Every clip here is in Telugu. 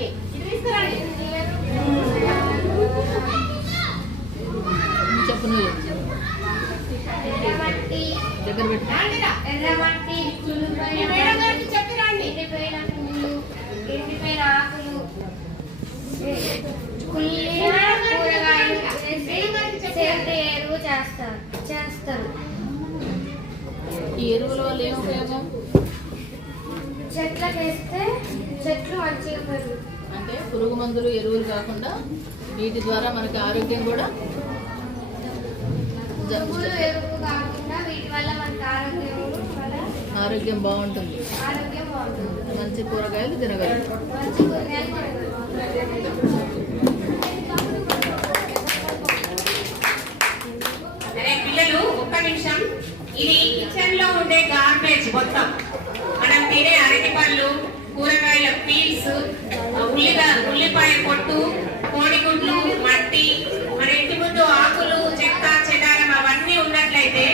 దానికి ఇది తీసుకురండి. చెప్పు నువ్వు దగ్గర పెట్టు. ఎర్రమట్టి, మేడం గారికి చెప్పి రండి. ఎండిపోయిన పువ్వులు, ఎండిపోయిన ఆకులు, కుళ్ళిన కూరగాయలు వేసి సేంద్రియ ఎరువు చేస్తారు. ఈ ఎరువుల వల్ల ఏం ఉపయోగం? చెట్లకు వేస్తే చెట్లు మంచిగా పెరుగుతాయి. అంటే పురుగు మందులు ఎరువులు కాకుండా వీటి ద్వారా మనకి ఆరోగ్యం కూడా పురుగులు ఎరువు కాకుండా వీటి వల్ల మనకి ఆరోగ్యం బాగుంటుంది. మంచి కూరగాయలు తినగలరు. అరే పిల్లలు ఒక్క నిమిషం. ఇది కిచెన్ లో ఉండే గార్బేజ్ మొత్తం. మనం తినే అరటి పళ్ళు, కూరగాయల పీల్స్, ఉల్లిపాయ పొట్టు, కోడిగుడ్లు, మట్టి, మన ఇంటి ముందు ఆకులు, చెత్త చెదారం అవన్నీ ఉన్నట్లయితే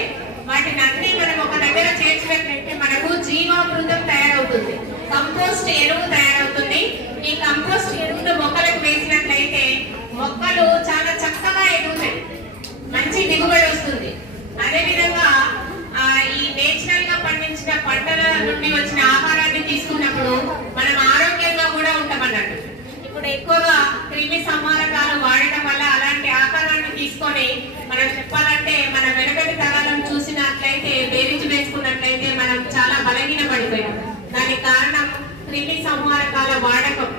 వాటిని అన్ని మనం ఒక దగ్గర చేర్చినట్లయితే మనకు జీవామృతం తయారవుతుంది, కంపోస్ట్ ఎరువు తయారవుతుంది. ఈ కంపోస్ట్ ఎరువును మొక్కలకు వేసినట్లయితే మొక్కలు చాలా చక్కగా ఎదుగుతాయి, మంచి దిగుబడి వస్తుంది. అదేవిధంగా ఈ నేచురల్ గా పండించిన పంటల నుండి వచ్చిన ఆహారాన్ని తీసుకున్నప్పుడు మనం ఆరోగ్యంగా కూడా ఉంటామన్నట్టు. ఇప్పుడు ఎక్కువగా క్రిమి సంహారకాలు వాడటం వల్ల అలాంటి ఆహారాన్ని తీసుకొని మనం చెప్పాలంటే మన వెనకటి తరాలను చూసినట్లయితే బేరీజు వేసుకున్నట్లయితే మనం చాలా బలహీన పడిపోయాం. దానికి కారణం క్రిమి సంహారకాల వాడకం,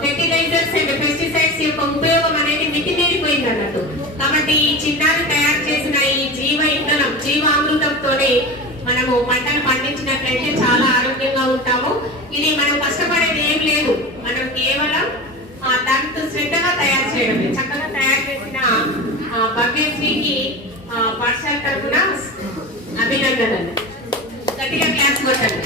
ఫెర్టిలైజర్స్ అండ్ పెస్టిసైడ్స్ యొక్క ఉపయోగం అనేది మితిమీరిపోయింది అన్నట్టు. కాబట్టి ఈ చిన్నారి తయారు చేసిన ఈ జీవ ఇంధనం, జీవామృతంతోనే మనము పంటను పండించినట్లయితే చాలా ఆరోగ్యంగా ఉంటాము. ఇది మనం కష్టపడేది ఏం లేదు, మనం కేవలం దాంతో శ్రద్ధగా తయారు చేయడమే. చక్కగా తయారు చేసిన భవ్యశ్రీకి పాఠశాల తరఫున అభినందనలు. గట్టిగా క్లాస్ కొట్టండి.